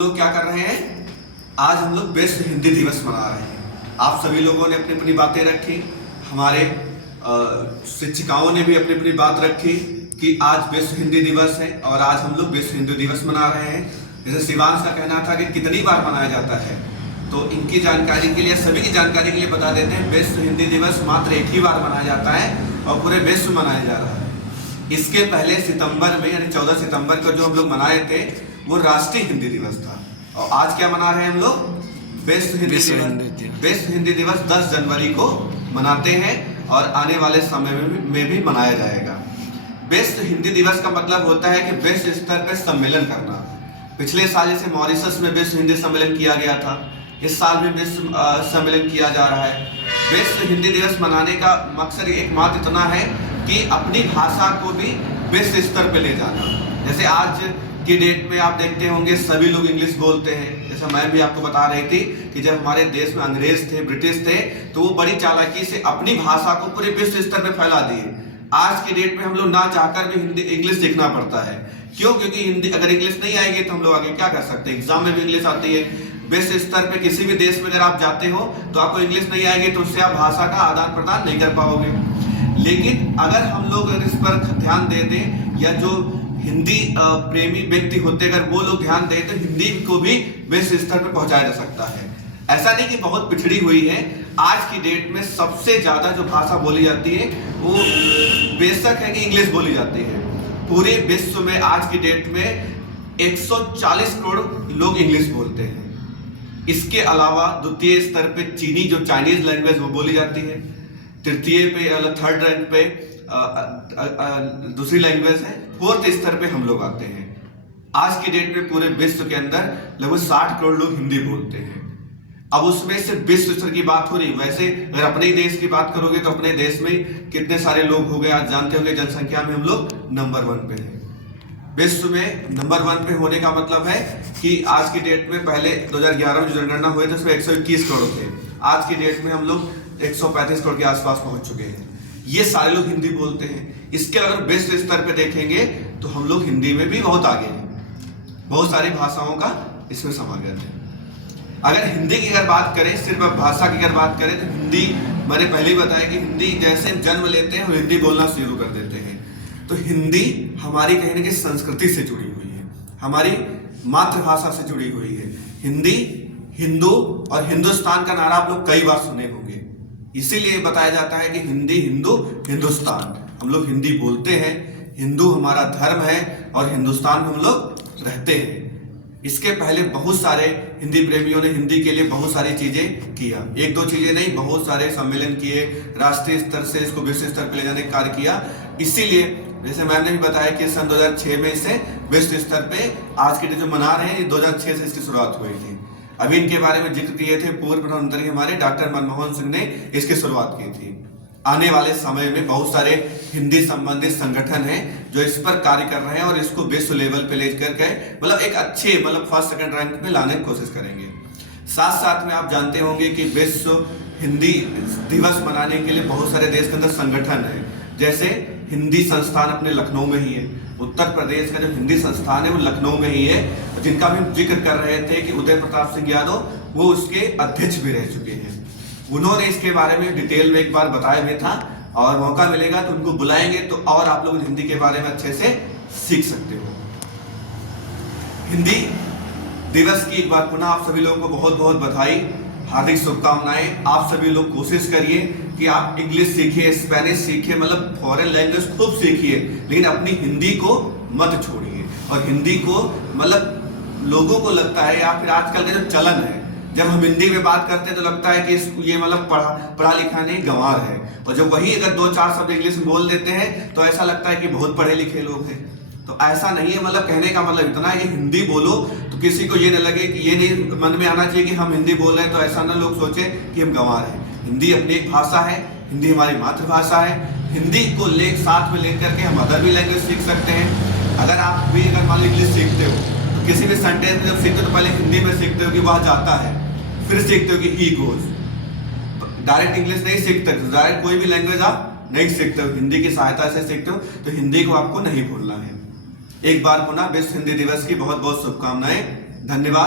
लोग क्या कर रहे हैं? आज हम लोग विश्व हिंदी दिवस मना रहे हैं। आप सभी लोगों ने अपनी अपनी बातें रखी, हमारे शिक्षिकाओं ने भी अपनी अपनी बात रखी कि आज विश्व हिंदी दिवस है और आज हम लोग विश्व हिंदी दिवस मना रहे हैं। जैसे शिवांश का कहना था कि कितनी बार मनाया जाता है, तो इनकी जानकारी के लिए, सभी की जानकारी के लिए बता देते हैं, विश्व हिंदी दिवस मात्र एक ही बार मनाया जाता है और पूरे विश्व मनाया जा रहा है। इसके पहले सितंबर में, यानी 14 सितंबर को जो हम लोग मनाए थे, वो राष्ट्रीय हिंदी दिवस था। और आज क्या मना रहे हैं हम लोग? विश्व हिंदी दिवस। विश्व हिंदी दिवस 10 जनवरी को मनाते हैं और आने वाले समय में भी मनाया जाएगा। विश्व हिंदी दिवस का मतलब होता है कि विश्व स्तर पर सम्मेलन करना। पिछले साल जैसे मॉरिशस में विश्व हिंदी सम्मेलन किया गया था, इस साल भी विश्व सम्मेलन किया जा रहा है। विश्व हिंदी दिवस मनाने का मकसद एकमात्र इतना है कि अपनी भाषा को भी विश्व स्तर पर ले जाना। जैसे आज की डेट में आप देखते होंगे सभी लोग इंग्लिश बोलते हैं। जैसे मैं भी आपको बता रही थी कि जब हमारे देश में अंग्रेज थे, ब्रिटिश थे, तो वो बड़ी चालाकी से अपनी भाषा को पूरे विश्व स्तर पर फैला दिए। आज की डेट में हम लोग ना चाहकर भी हिंदी इंग्लिश सीखना पड़ता है। क्यों? क्योंकि हिंदी अगर इंग्लिश नहीं आएगी तो हम लोग आगे क्या कर सकते हैं? एग्जाम में भी इंग्लिश आती है। विश्व स्तर पे किसी भी देश में अगर आप जाते हो तो आपको इंग्लिश नहीं आएगी तो उससे आप भाषा का आदान प्रदान नहीं कर पाओगे। लेकिन अगर हम लोग इस पर ध्यान दे दें, या जो हिंदी प्रेमी व्यक्ति होते अगर वो लोग ध्यान दें, तो हिंदी को भी विश्व स्तर पर पहुंचाया जा सकता है। ऐसा नहीं कि बहुत पिछड़ी हुई है। आज की डेट में सबसे ज्यादा जो भाषा बोली जाती है वो बेशक है कि इंग्लिश बोली जाती है। पूरे विश्व में आज की डेट में 140 करोड़ लोग इंग्लिश बोलते हैं। इसके अलावा द्वितीय स्तर पे चीनी, जो चाइनीज लैंग्वेज, वो बोली जाती है। तृतीय पे, थर्ड रैंक पे दूसरी लैंग्वेज है। फोर्थ स्तर पे हम लोग आते हैं। आज की डेट में पूरे विश्व के अंदर लगभग 60 करोड़ लोग हिंदी बोलते हैं। अब उसमें से विश्व स्तर की बात हो रही। वैसे अगर अपने ही देश की बात करोगे तो अपने देश में कितने सारे लोग हो गए, आज जानते होंगे जनसंख्या में हम लोग नंबर 1 पे हैं। विश्व में नंबर 1 पे होने का मतलब है कि आज की डेट में, पहले 2011 में जो जनगणना हुए थे उसमें 121 करोड़ थे। आज की डेट में हम लोग 135 करोड़ के आसपास पहुंच चुके हैं। ये सारे लोग हिंदी बोलते हैं। इसके अगर विश्व स्तर पे देखेंगे तो हम लोग हिंदी में भी बहुत आगे हैं। बहुत सारी भाषाओं का इसमें समागम है। अगर हिंदी की अगर बात करें, सिर्फ भाषा की अगर बात करें, तो हिंदी, मैंने पहले ही बताया कि हिंदी जैसे जन्म लेते हैं और हिंदी बोलना शुरू कर देते हैं। तो हिंदी हमारी कहीं ना कहीं संस्कृति से जुड़ी हुई है, हमारी मातृभाषा से जुड़ी हुई है। हिंदी, हिंदू और हिंदुस्तान का नारा आप लोग कई बार सुने होंगे। इसीलिए बताया जाता है कि हिंदी, हिंदू, हिंदुस्तान। हम लोग हिंदी बोलते हैं, हिंदू हमारा धर्म है और हिंदुस्तान में हम लोग रहते हैं। इसके पहले बहुत सारे हिंदी प्रेमियों ने हिंदी के लिए बहुत सारी चीजें किया। एक दो चीजें नहीं, बहुत सारे सम्मेलन किए, राष्ट्रीय स्तर से इसको विश्व स्तर पर ले जाने का कार्य किया। इसीलिए जैसे मैंने भी बताया कि सन 2006 में इसे विश्व स्तर पे आज के जो मना रहे हैं, 2006 से इसकी शुरुआत हुई थी। अभी इनके बारे में जिक्र किए थे पूर्व प्रधानमंत्री हमारे डॉक्टर मनमोहन सिंह ने इसकी शुरुआत की थी। आने वाले समय में बहुत सारे हिंदी संबंधित संगठन हैं जो इस पर कार्य कर रहे हैं और इसको विश्व लेवल पे लेकर के मतलब एक अच्छे, मतलब फर्स्ट सेकंड रैंक में लाने की कोशिश करेंगे। साथ साथ में आप जानते होंगे कि विश्व हिंदी दिवस मनाने के लिए बहुत सारे देश के अंदर संगठन है। जैसे हिंदी संस्थान अपने लखनऊ में ही है। उत्तर प्रदेश का जो हिंदी संस्थान है वो लखनऊ में ही है, जिनका भी जिक्र कर रहे थे कि उदय प्रताप सिंह यादव, वो उसके अध्यक्ष भी रह चुके हैं। उन्होंने इसके बारे में डिटेल में एक बार बताया भी था, और मौका मिलेगा तो उनको बुलाएंगे तो और आप लोग हिंदी के बारे में अच्छे से सीख सकते हो। हिंदी दिवस की एक बार पुनः आप सभी लोगों को बहुत बहुत बधाई, हार्दिक शुभकामनाएं। आप सभी लोग कोशिश करिए कि आप इंग्लिश सीखिए, स्पेनिश सीखिए, मतलब फॉरेन लैंग्वेज खूब सीखिए, लेकिन अपनी हिंदी को मत छोड़िए। और हिंदी को, मतलब लोगों को लगता है, या फिर आजकल का जो चलन है, जब हम हिंदी में बात करते हैं तो लगता है कि ये मतलब पढ़ा लिखा नहीं, गंवार है। और जब वही अगर 2-4 शब्द इंग्लिश में बोल देते हैं तो ऐसा लगता है कि बहुत पढ़े लिखे लोग हैं। तो ऐसा नहीं है। मतलब कहने का मतलब इतना है कि हिंदी बोलो तो किसी को ये न लगे कि, ये नहीं मन में आना चाहिए कि हम हिंदी बोल रहे हैं तो ऐसा ना लोग सोचे कि हम गंवार हैं। हिंदी अपनी एक भाषा है, हिंदी हमारी मातृभाषा है। हिंदी को साथ में लेकर के हम अदर भी लैंग्वेज सीख सकते हैं। अगर आप भी अगर मान लो इंग्लिश सीखते हो तो किसी भी सेंटेंस में जब सीखते हो तो पहले हिंदी में सीखते हो कि वह जाता है, फिर सीखते हो कि ही गोज। डायरेक्ट इंग्लिश नहीं सीखते, डायरेक्ट कोई भी लैंग्वेज आप नहीं सीखते हो, हिंदी की सहायता से सीखते हो। तो हिंदी को आपको नहीं भूलना है। एक बार पुनः विश्व हिंदी दिवस की बहुत बहुत शुभकामनाएं। धन्यवाद।